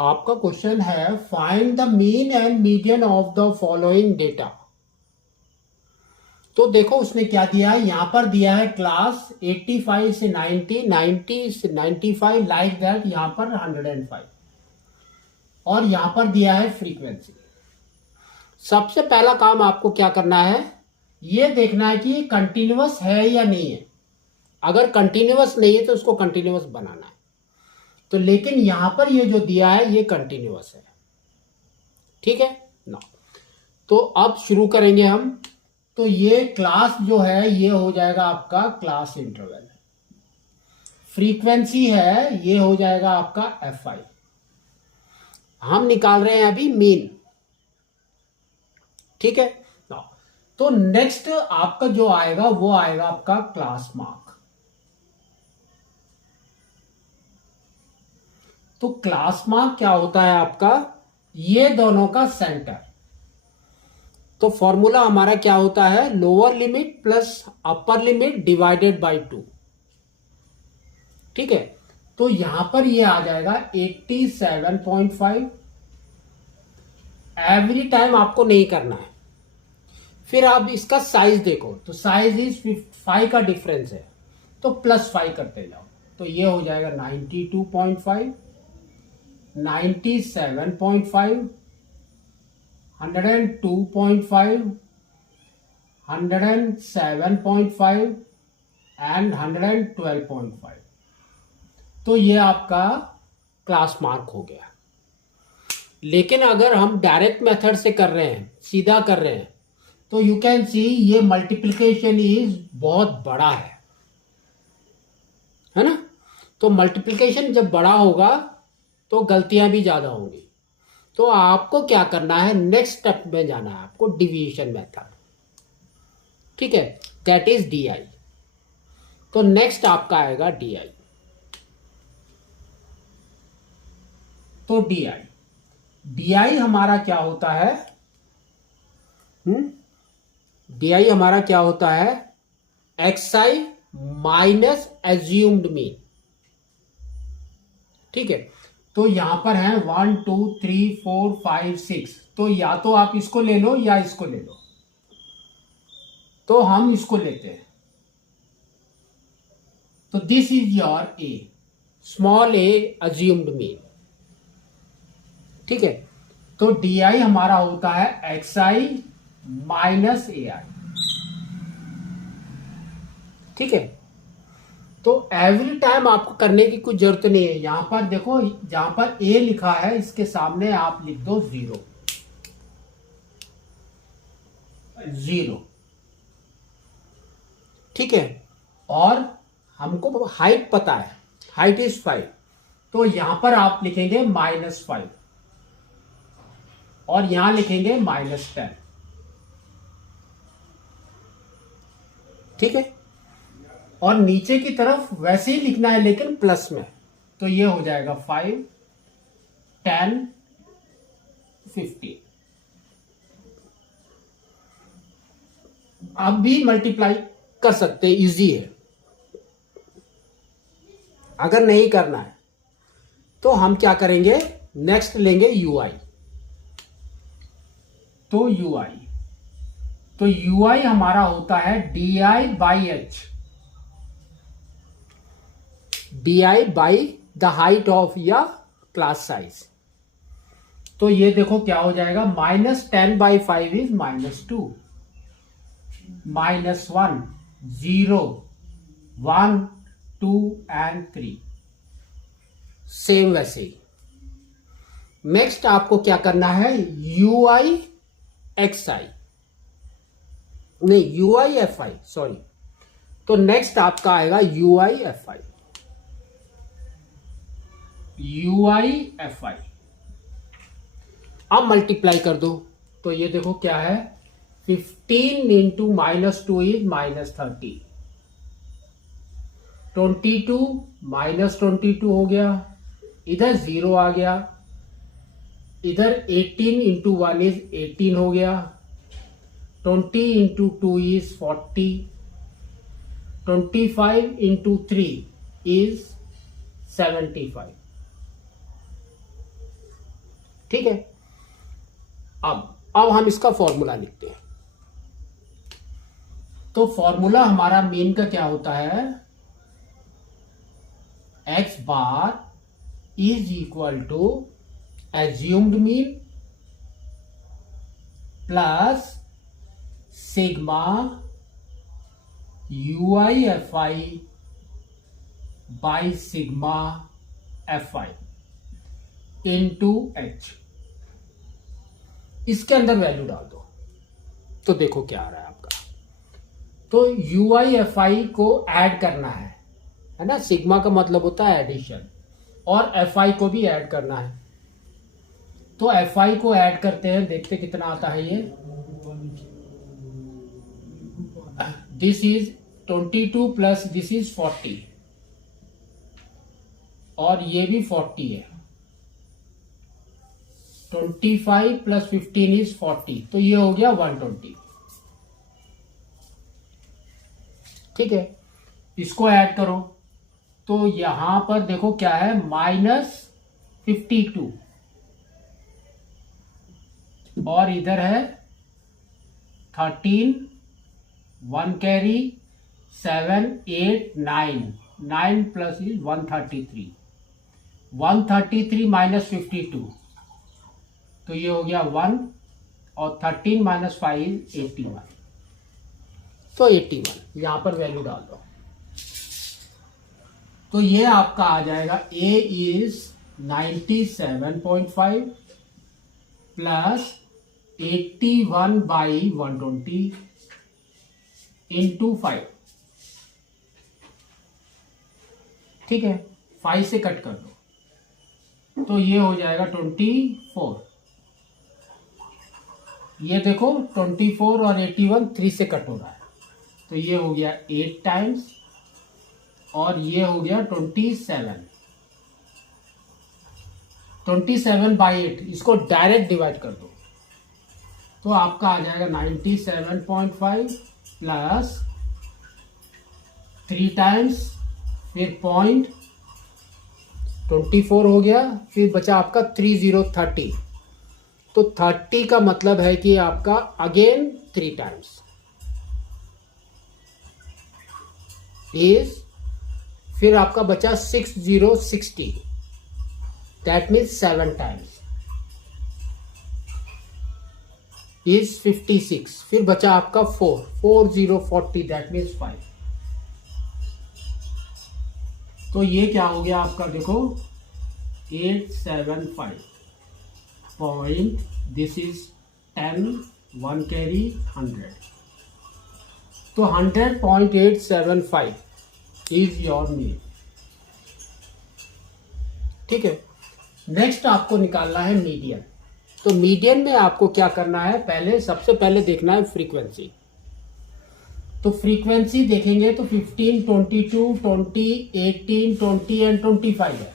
आपका क्वेश्चन है find the mean and median of the following data. तो देखो उसने क्या दिया है, यहां पर दिया है क्लास 85 से 90, 90 से 95 लाइक दैट, यहां पर 105 और यहां पर दिया है फ्रीक्वेंसी। सबसे पहला काम आपको क्या करना है, ये देखना है कि ये कंटिन्यूअस है या नहीं है। अगर कंटिन्यूअस नहीं है तो उसको कंटिन्यूअस बनाना है। तो लेकिन यहां पर ये जो दिया है ये कंटिन्यूअस है, ठीक है ना। तो अब शुरू करेंगे हम। तो ये क्लास जो है ये हो जाएगा आपका क्लास इंटरवल, फ्रीक्वेंसी है ये हो जाएगा आपका Fi। हम निकाल रहे हैं अभी मीन, ठीक है ना। तो नेक्स्ट आपका जो आएगा वो आएगा आपका क्लास मार्क। तो क्लास मार्क क्या होता है आपका, ये दोनों का सेंटर। तो फॉर्मूला हमारा क्या होता है, lower limit plus upper limit divided by 2, ठीक है। तो यहां पर ये आ जाएगा 87.5। एवरी टाइम आपको नहीं करना है। फिर आप इसका साइज देखो, तो साइज इज 5 का डिफरेंस है, तो +5 करते जाओ। तो ये हो जाएगा 92.5, 97.5, 102.5, 107.5 एंड 112.5। तो ये आपका क्लास मार्क हो गया। लेकिन अगर हम डायरेक्ट मेथड से कर रहे हैं, सीधा कर रहे हैं, तो यू कैन सी ये मल्टीप्लिकेशन इज बहुत बड़ा है ना। तो मल्टीप्लिकेशन जब बड़ा होगा तो गलतियां भी ज्यादा होंगी। तो आपको क्या करना है, नेक्स्ट स्टेप में जाना है आपको, डिवीजन मेथड, ठीक है, दैट इज DI। तो नेक्स्ट आपका आएगा DI। तो DI हमारा क्या होता है, DI हमारा क्या होता है, XI माइनस एज्यूम्ड मीन, ठीक है। तो यहां पर है 1 2 3 4 5 6। तो या तो आप इसको ले लो या इसको ले लो। तो हम इसको लेते हैं। तो this is your A, small a assumed mean, ठीक है। तो DI हमारा होता है XI माइनस AI, ठीक है। तो एवरी टाइम आपको करने की कुछ जरूरत नहीं है। यहां पर देखो, जहां पर A लिखा है इसके सामने आप लिख दो 0, ठीक है। और हमको हाइट पता है, हाइट इज 5। तो यहां पर आप लिखेंगे -5 और यहां लिखेंगे -10, ठीक है। और नीचे की तरफ वैसे ही लिखना है लेकिन प्लस में। तो ये हो जाएगा 5 10 15। आप भी मल्टीप्लाई कर सकते हैं, इजी है। अगर नहीं करना है तो हम क्या करेंगे, नेक्स्ट लेंगे UI। तो UI हमारा होता है DI by the height of या क्लास साइज। तो ये देखो क्या हो जाएगा, -10/5 इज -2, -1 0 1 2 एंड 3। सेम वैसे ही नेक्स्ट आपको क्या करना है, UI XI नहीं UI FI, सॉरी। तो नेक्स्ट आपका आएगा UI FI। अब मल्टीप्लाई कर दो। तो ये देखो क्या है, 15 इंटू -2 इज -30, 22 -22 हो गया, इधर 0 आ गया, इधर 18 इंटू 1 इज 18 हो गया, 20 इंटू 2 इज 40, 25 इंटू 3 इज 75। ठीक है। अब हम इसका फॉर्मूला लिखते हैं। तो फॉर्मूला हमारा मीन का क्या होता है, x bar is equal to assumed mean plus sigma ui fi by sigma fi into h। इसके अंदर वैल्यू डाल दो तो देखो क्या आ रहा है आपका। तो ui fi को ऐड करना है ना, सिग्मा का मतलब होता है एडिशन, और fi को भी ऐड करना है। तो fi को ऐड करते हैं, देखते कितना आता है ये। This is 22 plus this is 40 और ये भी 40 है। 25 प्लस 15 इज 40, तो ये हो गया 120। ठीक है, इसको ऐड करो तो यहां पर देखो क्या है, -52 और इधर है 13, 1 कैरी 7 8 9 प्लस इज 133। 133 माइनस 52 तो ये हो गया 1 और 13 माइनस 5 इज 81। तो 81 यहां पर वैल्यू डाल दो तो ये आपका आ जाएगा a is 97.5 plus 81 by 120 into 5। ठीक है, 5 से कट कर दो तो ये हो जाएगा 24। ये देखो 24 और 81 3 से कट हो रहा है तो ये हो गया 8 टाइम्स और ये हो गया 27 बाई 8। इसको डायरेक्ट डिवाइड कर दो तो आपका आ जाएगा 97.5 प्लस 3 टाइम्स फिर 0.24 हो गया, फिर बचा आपका 3030। तो 30 का मतलब है कि आपका अगेन 3 टाइम्स इज, फिर आपका बचा 6060, दैट मीन्स 7 टाइम्स इज 56। फिर बचा आपका 4040, दैट मीन्स 5। तो ये क्या हो गया आपका, देखो 875 पॉइंट, दिस इज 10, 1 कैरी 100। तो 100.875 इज योर मीन। ठीक है, नेक्स्ट आपको निकालना है मीडियन। तो मीडियन में आपको क्या करना है, सबसे पहले देखना है फ्रीक्वेंसी। तो फ्रीक्वेंसी देखेंगे तो 15, 22, 20, 18, 20 एंड 25 है।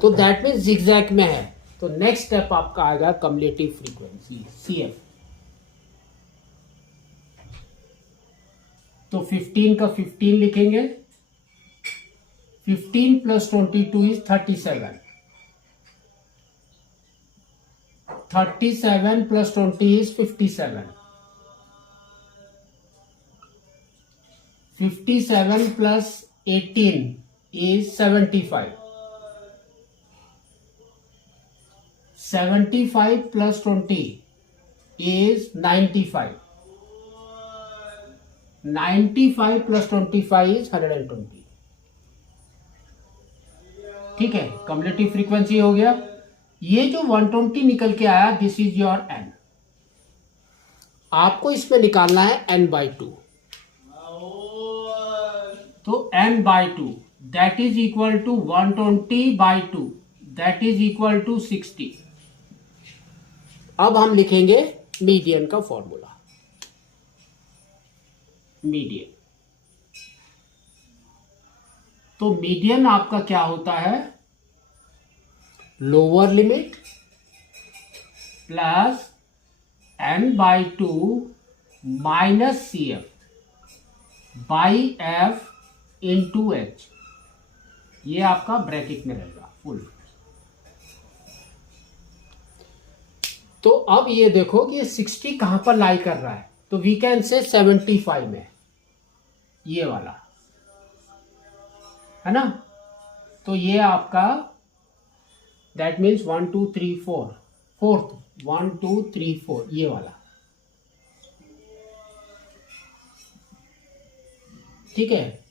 तो दैट मीन्स जिगजैग में है। तो नेक्स्ट स्टेप आपका आएगा कम्युलेटिव फ्रीक्वेंसी CF। तो 15 का 15 लिखेंगे, 15 plus 22 is 37, 37 plus 20 is 57, 57 plus 18 is 75, 75 plus 20 is 95, 95 plus 25 is 120। ठीक है, कम्युलेटिव फ्रीक्वेंसी हो गया। ये जो 120 निकल के आया, दिस इज योर n। आपको इसमें निकालना है n/2। तो n/2 that is equal to 120/2, that is equal to 60। अब हम लिखेंगे मीडियन का फॉर्मूला। मीडियन, तो मीडियन आपका क्या होता है, lower limit plus n/2 minus CF by F into H। ये आपका ब्रैकेट में रहेगा फुल। तो अब ये देखो कि ये 60 कहां पर लाई कर रहा है, तो वी कैन से 75 में, ये वाला है ना। तो ये आपका दैट मीन्स 1 2 3 4 फोर्थ 1 2 3 4 ये वाला, ठीक है।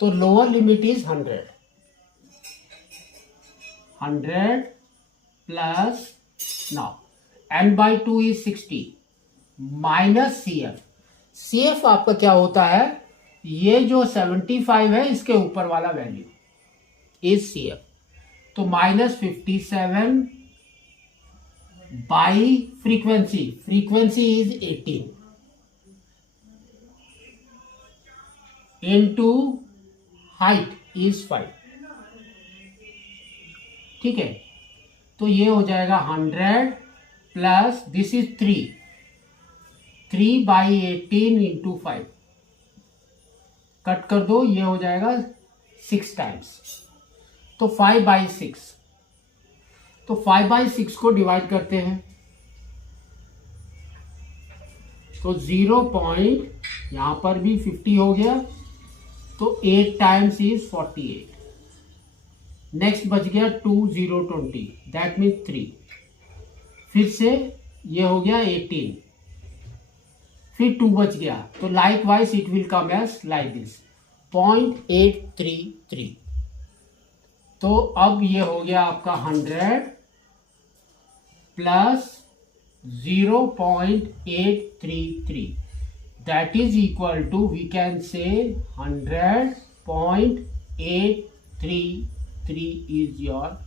तो lower limit is 100 plus now n/2 is 60 minus CF आपका क्या होता है, ये जो 75 है इसके ऊपर वाला वैल्यू इज CF, तो -57 by frequency is 18 into height is 5, ठीक है। तो ये हो जाएगा 100 plus this is 3 by 18 into 5, cut कर दो, ये हो जाएगा 6 टाइम्स, तो 5/6, तो 5/6 को डिवाइड करते हैं, तो 0 पॉइंट यहां पर भी 50 हो गया, तो 8 टाइम्स इज 48, नेक्स्ट बच गया 2 0 20 दैट मीन्स 3, फिर से ये हो गया 18, फिर 2 बच गया, तो likewise it will come as like this 0.833। तो अब ये हो गया आपका 100 प्लस 0.833 that is equal to we can say 100.833 is your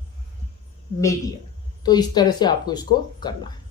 median. तो इस तरह से आपको इसको करना है।